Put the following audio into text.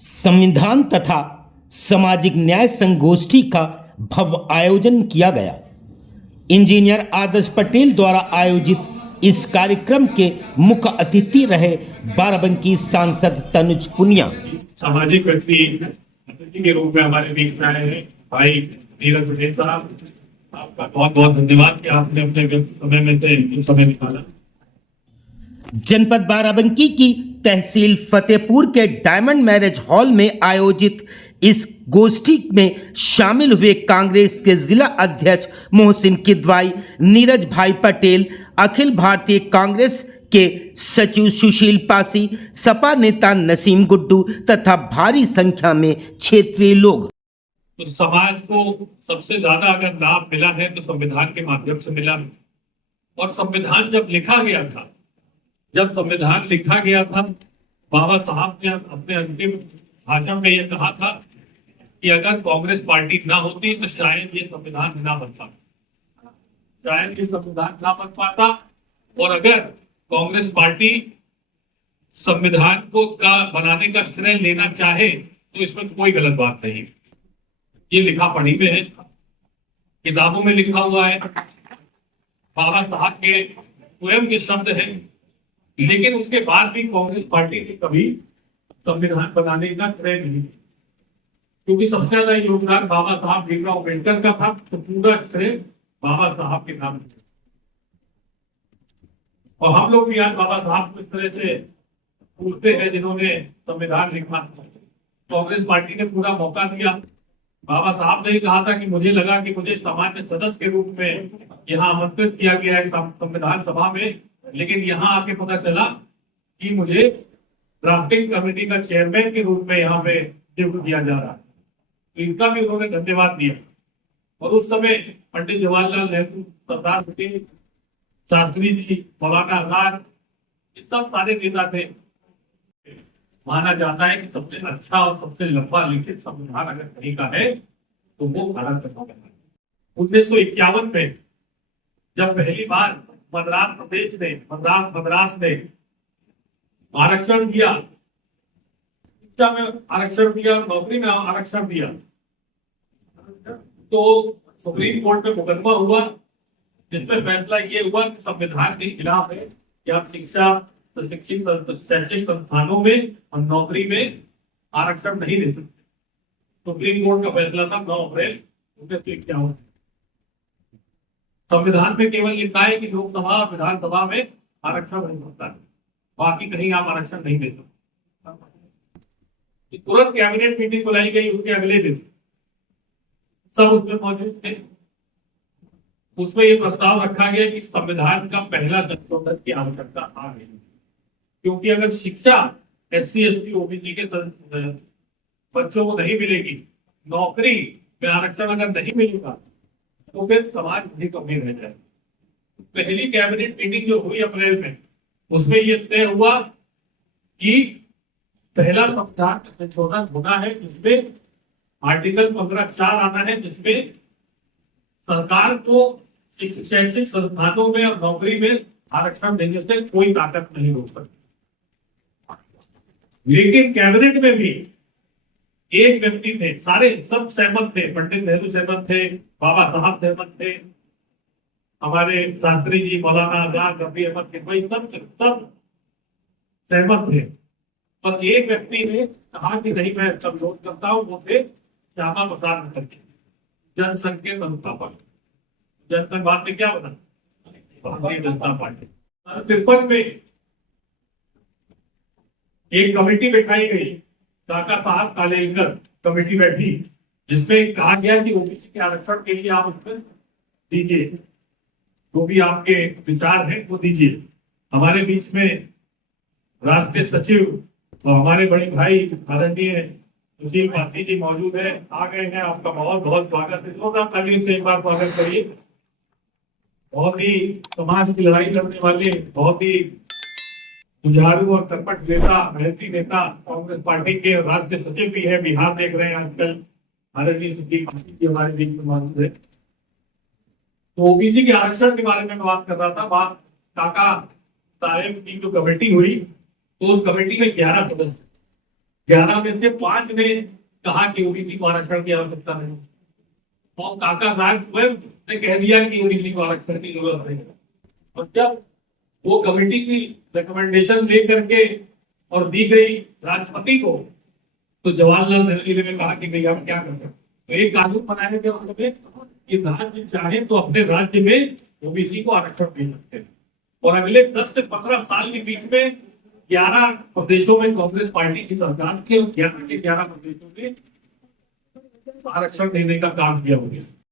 संविधान तथा सामाजिक न्याय संगोष्ठी का भव्य आयोजन किया गया। इंजीनियर आदर्श पटेल द्वारा आयोजित इस कार्यक्रम के मुख्य अतिथि रहे बाराबंकी सांसद तनुज पुनिया। सामाजिक व्यक्ति अतिथि के रूप में हमारे बीच में आए हैं भाई नीरज पटेल साहब, आपका बहुत बहुत धन्यवाद कि आपने अपने समय में से समय निकाला। जनपद बाराबंकी की तहसील फतेहपुर के डायमंड मैरिज हॉल में आयोजित इस गोष्ठी में शामिल हुए कांग्रेस के जिला अध्यक्ष मोहसिन किदवाई, नीरज भाई पटेल, अखिल भारतीय कांग्रेस के सचिव सुशील पासी, सपा नेता नसीम गुड्डू तथा भारी संख्या में क्षेत्रीय लोग। तो समाज को सबसे ज्यादा अगर लाभ मिला है तो संविधान के माध्यम से मिला। और संविधान जब लिखा गया था, बाबा साहब ने अपने अंतिम भाषण में यह कहा था कि अगर कांग्रेस पार्टी ना होती तो शायद ये संविधान ना बन पाता, और अगर कांग्रेस पार्टी संविधान को बनाने का श्रेय लेना चाहे तो इसमें कोई गलत बात नहीं। ये लिखा पढ़ी में है, किताबों में लिखा हुआ है, बाबा साहब के स्वयं के शब्द हैं। लेकिन उसके बाद भी कांग्रेस पार्टी ने कभी संविधान बनाने का श्रेय नहीं, क्योंकि सबसे ज्यादा योगदान बाबा साहब भीमराव अम्बेडकर का था, तो पूरा श्रेय बाबा साहब के नाम। और हम लोग भी आज बाबा साहब को इस तरह से पूछते हैं जिन्होंने संविधान लिखा। कांग्रेस पार्टी ने पूरा मौका दिया। बाबा साहब ने ही कहा था कि मुझे लगा कि मुझे सामान्य सदस्य के रूप में यहाँ आमंत्रित किया गया है संविधान सभा में, लेकिन यहाँ आके पता चला कि मुझे ड्राफ्टिंग कमेटी का चेयरमैन के रूप में यहाँ पे नियुक्त किया जा रहा है। तो इनका भी उन्होंने धन्यवाद दिया। और उस समय पंडित जवाहरलाल नेहरू, सरदार पटेल, शास्त्री जी, मौलाना आजाद, ये सब सारे नेता थे। माना जाता है कि सबसे अच्छा और सबसे लंबा लिखित संविधान अगर कहीं का है तो वो भारत का संविधान है। 1951 में जब पहली बार मद्रास में आरक्षण दिया, शिक्षा में आरक्षण दिया, नौकरी में आरक्षण दिया, तो सुप्रीम कोर्ट में मुकदमा हुआ जिसमें फैसला ये हुआ कि संविधान के खिलाफ है कि आप शैक्षिक संस्थानों में और नौकरी में आरक्षण नहीं दे सकते। सुप्रीम कोर्ट का फैसला था 9 अप्रैल 1951। संविधान में केवल लिखा है कि लोकसभा और विधानसभा में आरक्षण हो सकता है, बाकी कहीं आप आरक्षण नहीं दे सकते। तुरंत कैबिनेट मीटिंग बुलाई गई, उसके अगले दिन सब उसमें मौजूद थे। उसमें यह प्रस्ताव रखा गया कि संविधान का पहला संशोधन की आवश्यकता आ गई, क्योंकि अगर शिक्षा SC ST OBC के बच्चों को नहीं मिलेगी, नौकरी में आरक्षण अगर नहीं मिलेगा तो फिर समाज भी गंभीर रह जाए। पहली कैबिनेट मीटिंग जो हुई अप्रैल में, उसमें यह तय हुआ कि पहला संविधान संशोधन होना है जिसमें आर्टिकल 15(4) आना है, जिसमें सरकार को शैक्षिक संस्थानों में और नौकरी में आरक्षण देने से कोई ताकत नहीं रोक सकती। लेकिन कैबिनेट में भी एक व्यक्ति थे, सारे सब सहमत थे, पंडित नेहरू सहमत थे, बाबा साहब सहमत थे, हमारे शास्त्री जी, मौलाना आजाद, रफी अहमद किदवई, सब सहमत थे। बस एक व्यक्ति ने कहा कि नहीं, मैं इसका विरोध करता हूं। वो थे श्यामा प्रसाद मुखर्जी, जनसंघ के संस्थापक। जनसंघ बाद में क्या बना? भारतीय जनता पार्टी। 53 में एक कमेटी बैठाई गई, काका साहब कालेलकर कमेटी बैठी, जिसमें कहा गया कि ओबीसी के आरक्षण के लिए आप उसमें दीजिए, जो भी आपके विचार हैं वो दीजिए। हमारे बीच में राष्ट्रीय सचिव और हमारे बड़े भाई आदरणीय सुशील पासी जी मौजूद है, आ गए हैं। आपका बहुत बहुत स्वागत है। लोग आप तालियों से एक बार स्वागत करिए। बहुत ही समाज की लड़ाई लड़ने वाले, बहुत ही जुझारू और तत्पर नेता, मेहनती नेता, कांग्रेस पार्टी के राष्ट्रीय सचिव भी है, बिहार देख रहे हैं आजकल, आदरणीय सुशील पासी जी हमारे बीच में मौजूद है। तो ओबीसी के आरक्षण के बारे में बात कर रहा था। बात काका साहेब की जो कमेटी हुई, तो उस कमेटी में 11 सदस्य 11 में से 5 ने कहा कि ओबीसी को आरक्षण की आवश्यकता नहीं, और काका साहब स्वयं ने कह दिया कि ओबीसी को आरक्षण की जरूरत नहीं। और जब वो कमेटी की रिकमेंडेशन दे करके और दी गई राष्ट्रपति को, तो जवाहरलाल नेहरू ने कहा कि भैया हम क्या कर सकते, तो एक कानून बनाया गया उन्होंने कि राज्य चाहे तो अपने राज्य में ओबीसी को आरक्षण दे सकते हैं। और अगले 10 से 15 साल के बीच में 11 प्रदेशों में कांग्रेस पार्टी की सरकार थी और 11 के 11 प्रदेशों में आरक्षण देने का काम किया ओबीसी।